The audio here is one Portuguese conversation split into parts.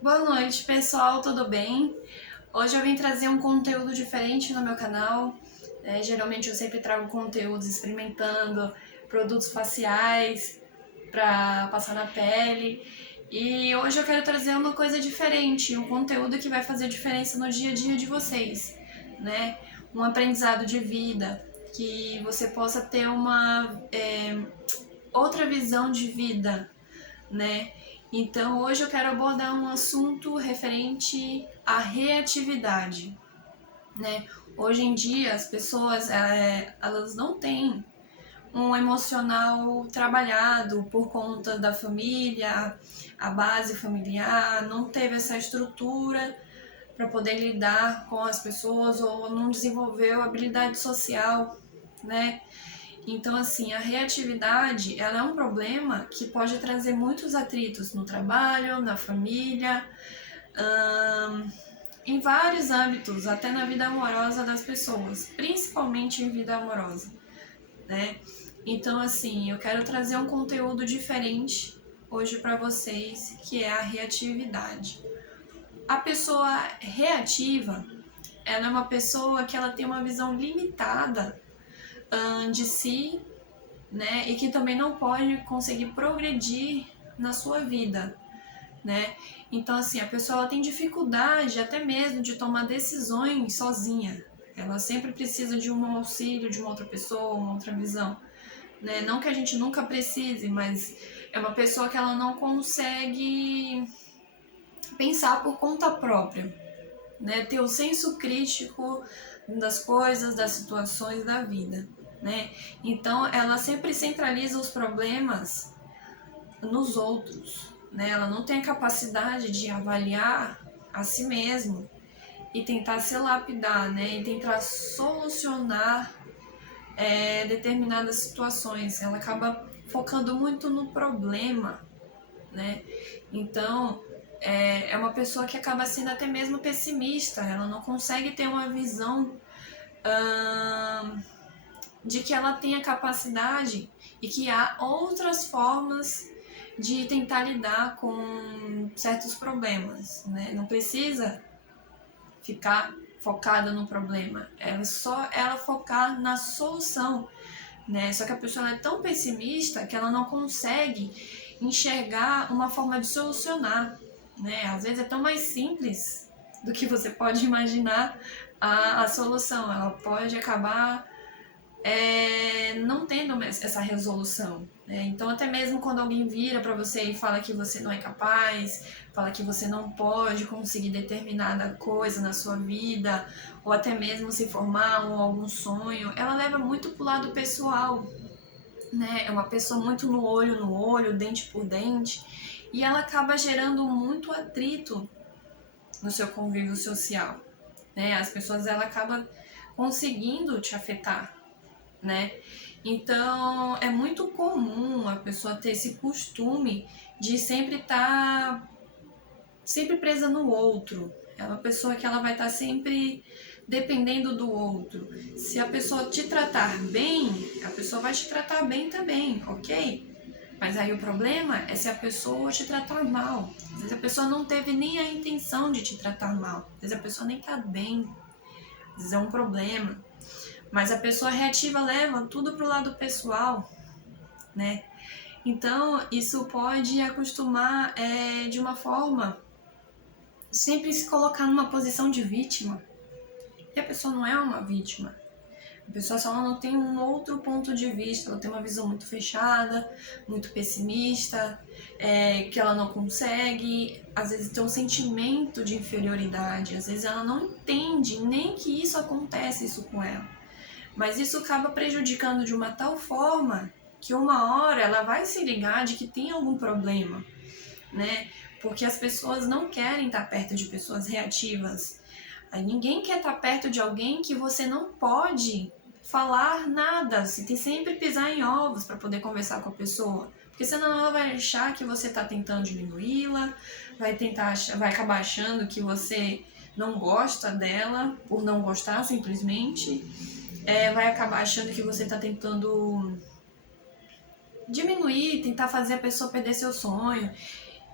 Boa noite, pessoal, tudo bem? Hoje eu vim trazer um conteúdo diferente no meu canal. Geralmente eu sempre trago conteúdos experimentando produtos faciais para passar na pele. E hoje eu quero trazer uma coisa diferente, um conteúdo que vai fazer diferença no dia a dia de vocês, né? Um aprendizado de vida, que você possa ter uma outra visão de vida, né? Então hoje eu quero abordar um assunto referente à reatividade, né? Hoje em dia as pessoas elas não têm um emocional trabalhado por conta da família, a base familiar, não teve essa estrutura para poder lidar com as pessoas ou não desenvolveu habilidade social, né? Então, assim, a reatividade, ela é um problema que pode trazer muitos atritos no trabalho, na família, hum, em vários âmbitos, até na vida amorosa das pessoas, principalmente em vida amorosa, né? Então, assim, eu quero trazer um conteúdo diferente hoje para vocês, que é a reatividade. A pessoa reativa, ela é uma pessoa que ela tem uma visão limitada de si, né? E que também não pode conseguir progredir na sua vida, né? Então, assim, a pessoa ela tem dificuldade até mesmo de tomar decisões sozinha. Ela sempre precisa de um auxílio de uma outra pessoa, uma outra visão, né? Não que a gente nunca precise, mas é uma pessoa que ela não consegue pensar por conta própria, né? Ter o senso crítico das coisas, das situações da vida, né? Então, ela sempre centraliza os problemas nos outros, né? Ela não tem a capacidade de avaliar a si mesmo e tentar se lapidar, né? E tentar solucionar determinadas situações. Ela acaba focando muito no problema, né? Então, é uma pessoa que acaba sendo até mesmo pessimista. Ela não consegue ter uma visão de que ela tem a capacidade e que há outras formas de tentar lidar com certos problemas, né? Não precisa ficar focada no problema, é só ela focar na solução, né? Só que a pessoa é tão pessimista que ela não consegue enxergar uma forma de solucionar, né? Às vezes é tão mais simples do que você pode imaginar a solução. Ela pode acabar não tendo essa resolução, né? Então, até mesmo quando alguém vira para você e fala que você não é capaz, fala que você não pode conseguir determinada coisa na sua vida, ou até mesmo se formar ou algum sonho, ela leva muito pro lado pessoal, né? É uma pessoa muito no olho, dente por dente, e ela acaba gerando muito atrito no seu convívio social, né? As pessoas ela acaba conseguindo te afetar, né? Então é muito comum a pessoa ter esse costume de sempre estar sempre presa no outro. É uma pessoa que ela vai estar sempre dependendo do outro. Se a pessoa te tratar bem, a pessoa vai te tratar bem também, ok? Mas aí o problema é se a pessoa te tratar mal. Às vezes a pessoa não teve nem a intenção de te tratar mal. Às vezes a pessoa nem tá bem. Às vezes é um problema. Mas a pessoa reativa leva tudo pro lado pessoal, né? Então, isso pode acostumar de uma forma sempre se colocar numa posição de vítima. E a pessoa não é uma vítima. A pessoa só não tem um outro ponto de vista, ela tem uma visão muito fechada, muito pessimista, que ela não consegue, às vezes tem um sentimento de inferioridade, às vezes ela não entende nem que isso acontece isso com ela. Mas isso acaba prejudicando de uma tal forma que uma hora ela vai se ligar de que tem algum problema, né? Porque as pessoas não querem estar perto de pessoas reativas. Aí ninguém quer estar perto de alguém que você não pode falar nada. Você tem sempre pisar em ovos para poder conversar com a pessoa. Porque senão ela vai achar que você está tentando diminuí-la, vai acabar achando que você não gosta dela por não gostar simplesmente, vai acabar achando que você está tentando diminuir, tentar fazer a pessoa perder seu sonho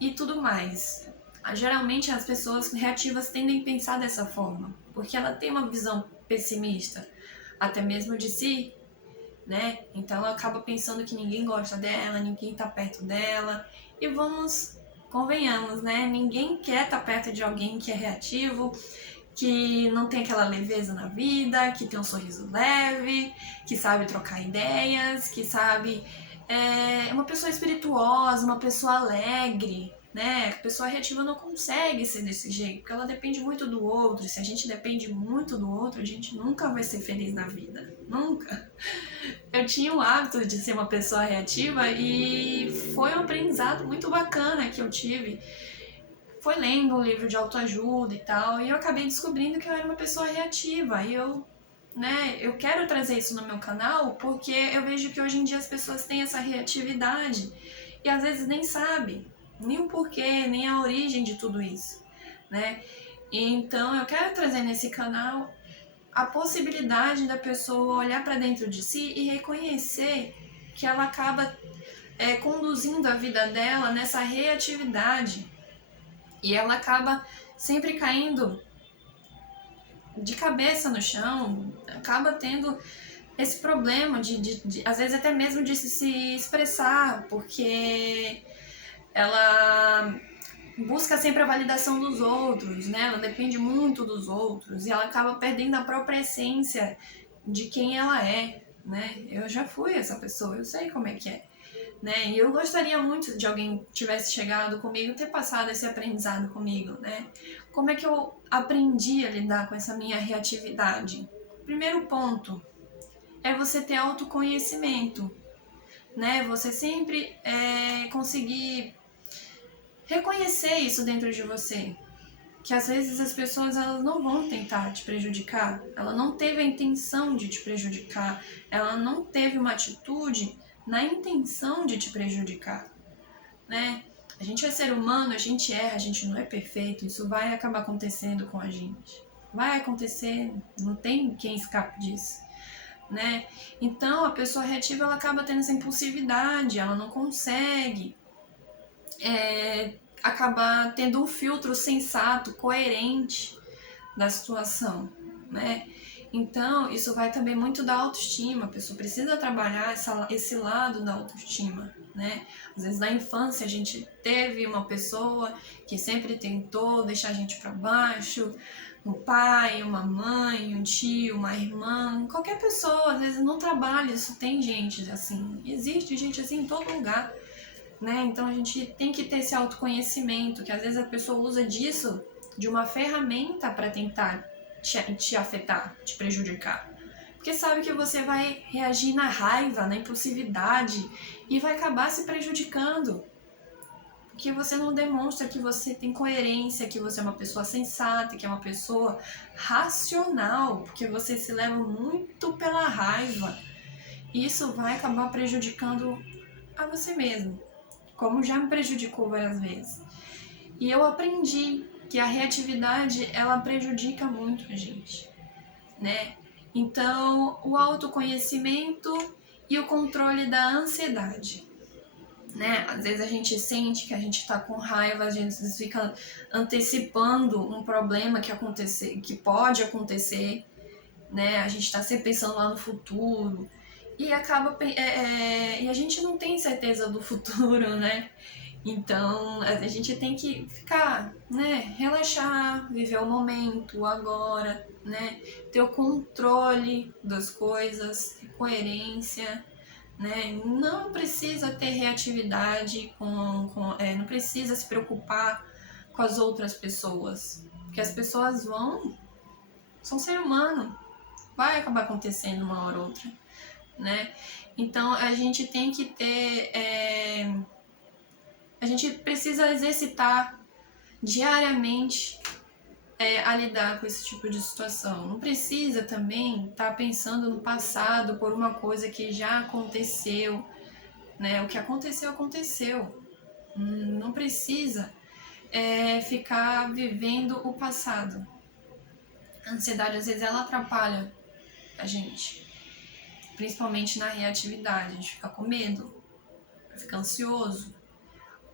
e tudo mais. Geralmente as pessoas reativas tendem a pensar dessa forma, porque ela tem uma visão pessimista, até mesmo de si, né? Então ela acaba pensando que ninguém gosta dela, ninguém tá perto dela. E convenhamos, né? Ninguém quer estar perto de alguém que é reativo, que não tem aquela leveza na vida, que tem um sorriso leve, que sabe trocar ideias, que sabe... É uma pessoa espirituosa, uma pessoa alegre, né? A pessoa reativa não consegue ser desse jeito, porque ela depende muito do outro. Se a gente depende muito do outro, a gente nunca vai ser feliz na vida. Nunca. Eu tinha o hábito de ser uma pessoa reativa e foi um aprendizado muito bacana que eu tive. Foi lendo um livro de autoajuda e tal, e eu acabei descobrindo que eu era uma pessoa reativa. E eu quero trazer isso no meu canal porque eu vejo que hoje em dia as pessoas têm essa reatividade e às vezes nem sabem nem o porquê, nem a origem de tudo isso, né? Então eu quero trazer nesse canal a possibilidade da pessoa olhar para dentro de si e reconhecer que ela acaba conduzindo a vida dela nessa reatividade e ela acaba sempre caindo de cabeça no chão, acaba tendo esse problema de às vezes até mesmo de se expressar, porque ela busca sempre a validação dos outros, né? Ela depende muito dos outros e ela acaba perdendo a própria essência de quem ela é, né? Eu já fui essa pessoa, eu sei como é que é, né? E eu gostaria muito de alguém tivesse chegado comigo, ter passado esse aprendizado comigo, né? Como é que eu aprendi a lidar com essa minha reatividade? Primeiro ponto é você ter autoconhecimento, né? Você sempre conseguir reconhecer isso dentro de você, que às vezes as pessoas elas não vão tentar te prejudicar, ela não teve a intenção de te prejudicar, ela não teve uma atitude na intenção de te prejudicar, né? A gente é ser humano, a gente erra, a gente não é perfeito, isso vai acabar acontecendo com a gente. Vai acontecer, não tem quem escape disso, né? Então a pessoa reativa ela acaba tendo essa impulsividade, ela não consegue acabar tendo um filtro sensato, coerente da situação, né? Então, isso vai também muito da autoestima, a pessoa precisa trabalhar esse lado da autoestima, né? Às vezes na infância a gente teve uma pessoa que sempre tentou deixar a gente para baixo, um pai, uma mãe, um tio, uma irmã, qualquer pessoa, às vezes não trabalha, isso tem gente assim, existe gente assim em todo lugar, né? Então a gente tem que ter esse autoconhecimento, que às vezes a pessoa usa disso de uma ferramenta para tentar te afetar, te prejudicar. Porque sabe que você vai reagir na raiva, na impulsividade e vai acabar se prejudicando. Porque você não demonstra que você tem coerência, que você é uma pessoa sensata, que é uma pessoa racional, porque você se leva muito pela raiva. E isso vai acabar prejudicando a você mesmo, como já me prejudicou várias vezes. E eu aprendi que a reatividade, ela prejudica muito a gente, né? Então, o autoconhecimento e o controle da ansiedade, né? Às vezes a gente sente que a gente tá com raiva, a gente fica antecipando um problema que pode acontecer, né? A gente tá sempre pensando lá no futuro e acaba e a gente não tem certeza do futuro, né? Então a gente tem que ficar, né? Relaxar, viver o momento, o agora, né? Ter o controle das coisas, ter coerência, né? Não precisa ter reatividade não precisa se preocupar com as outras pessoas, porque as pessoas são ser humano, vai acabar acontecendo uma hora ou outra, né? Então a gente tem que ter a gente precisa exercitar diariamente a lidar com esse tipo de situação. Não precisa também estar pensando no passado por uma coisa que já aconteceu, né? O que aconteceu, aconteceu. Não precisa ficar vivendo o passado. A ansiedade, às vezes, ela atrapalha a gente, principalmente na reatividade. A gente fica com medo, fica ansioso,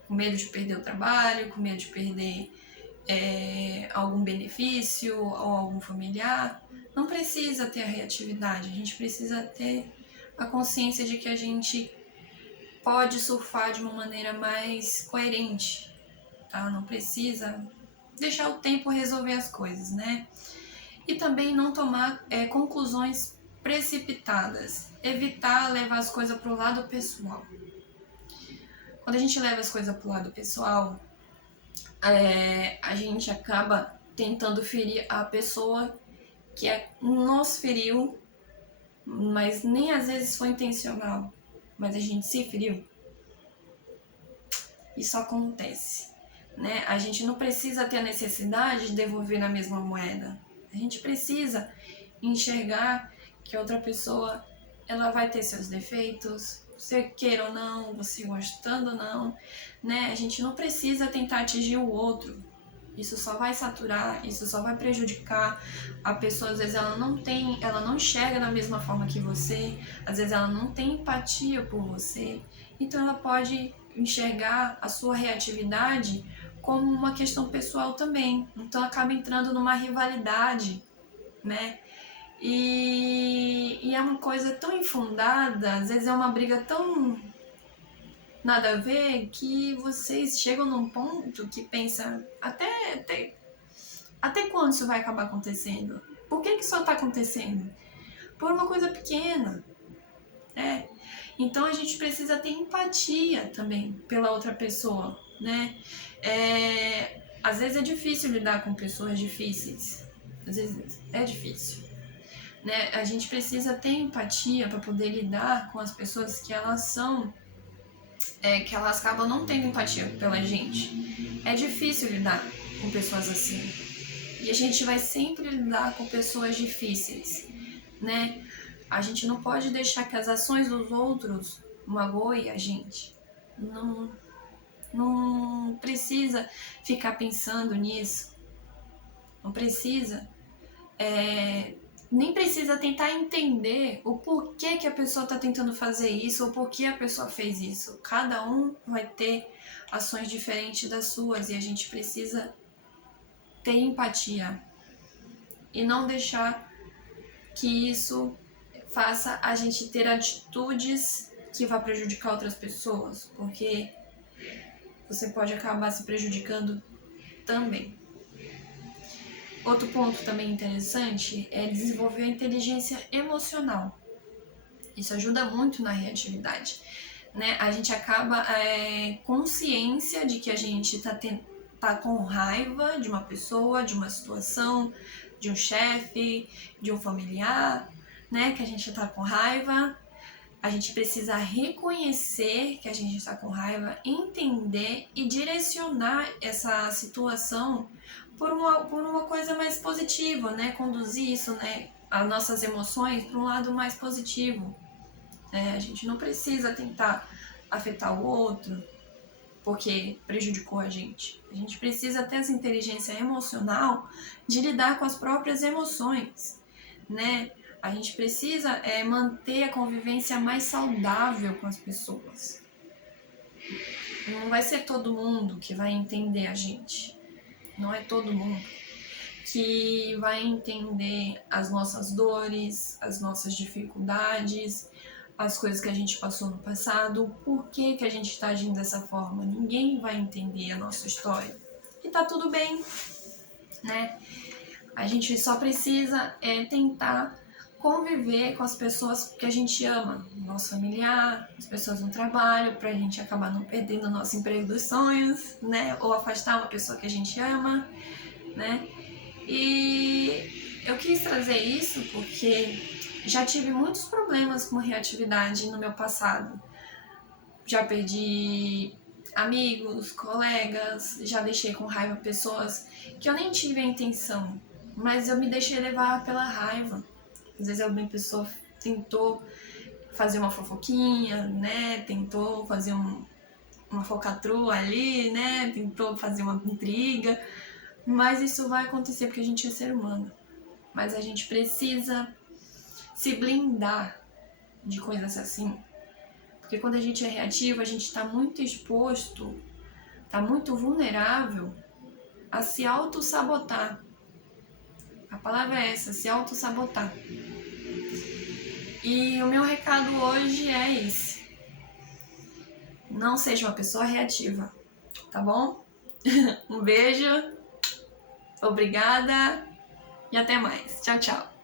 com medo de perder o trabalho, com medo de perder algum benefício ou algum familiar. Não precisa ter a reatividade, a gente precisa ter a consciência de que a gente pode surfar de uma maneira mais coerente, tá? Não precisa deixar o tempo resolver as coisas, né? E também não tomar conclusões precipitadas, evitar levar as coisas para o lado pessoal. Quando a gente leva as coisas para o lado pessoal, a gente acaba tentando ferir a pessoa que nos feriu, mas nem às vezes foi intencional, mas a gente se feriu. Isso acontece, né? A gente não precisa ter a necessidade de devolver na mesma moeda. A gente precisa enxergar que a outra pessoa ela vai ter seus defeitos, você queira ou não, você gostando ou não, né? A gente não precisa tentar atingir o outro. Isso só vai saturar, isso só vai prejudicar. A pessoa, às vezes, ela não enxerga da mesma forma que você, às vezes ela não tem empatia por você, então ela pode enxergar a sua reatividade como uma questão pessoal também. Então acaba entrando numa rivalidade, né? E é uma coisa tão infundada, às vezes é uma briga tão nada a ver, que vocês chegam num ponto que pensa, até quando isso vai acabar acontecendo? Por que só tá acontecendo? Por uma coisa pequena, né? Então a gente precisa ter empatia também pela outra pessoa, né? Às vezes é difícil lidar com pessoas difíceis, às vezes é difícil, né? A gente precisa ter empatia para poder lidar com as pessoas que elas são que elas acabam não tendo empatia pela gente. É difícil lidar com pessoas assim. E a gente vai sempre lidar com pessoas difíceis, né? A gente não pode deixar que as ações dos outros magoem a gente. Não precisa ficar pensando nisso. Não precisa nem precisa tentar entender o porquê que a pessoa está tentando fazer isso ou por que a pessoa fez isso. Cada um vai ter ações diferentes das suas e a gente precisa ter empatia e não deixar que isso faça a gente ter atitudes que vá prejudicar outras pessoas, porque você pode acabar se prejudicando também. Outro ponto também interessante é desenvolver a inteligência emocional. Isso ajuda muito na reatividade, né? A gente acaba consciência de que a gente tá com raiva de uma pessoa, de uma situação, de um chefe, de um familiar, né? Que a gente tá com raiva. A gente precisa reconhecer que a gente está com raiva, entender e direcionar essa situação por uma coisa mais positiva, né? Conduzir isso, né? As nossas emoções para um lado mais positivo. A gente não precisa tentar afetar o outro porque prejudicou a gente. A gente precisa ter essa inteligência emocional de lidar com as próprias emoções, né? A gente precisa manter a convivência mais saudável com as pessoas. Não vai ser todo mundo que vai entender a gente. Não é todo mundo que vai entender as nossas dores, as nossas dificuldades, as coisas que a gente passou no passado, o porquê que a gente está agindo dessa forma. Ninguém vai entender a nossa história. E tá tudo bem, né? A gente só precisa tentar conviver com as pessoas que a gente ama, nosso familiar, as pessoas no trabalho, pra gente acabar não perdendo o nosso emprego dos sonhos, né? Ou afastar uma pessoa que a gente ama, né? E eu quis trazer isso porque já tive muitos problemas com reatividade no meu passado. Já perdi amigos, colegas, já deixei com raiva pessoas que eu nem tive a intenção, mas eu me deixei levar pela raiva. Às vezes alguma pessoa tentou fazer uma fofoquinha, né? Tentou fazer uma focatrua ali, né? Tentou fazer uma intriga. Mas isso vai acontecer porque a gente é ser humano. Mas a gente precisa se blindar de coisas assim. Porque quando a gente é reativo, a gente está muito exposto tá muito vulnerável a se auto-sabotar. A palavra é essa, se auto-sabotar. E o meu recado hoje é esse. Não seja uma pessoa reativa, tá bom? Um beijo, obrigada e até mais. Tchau, tchau.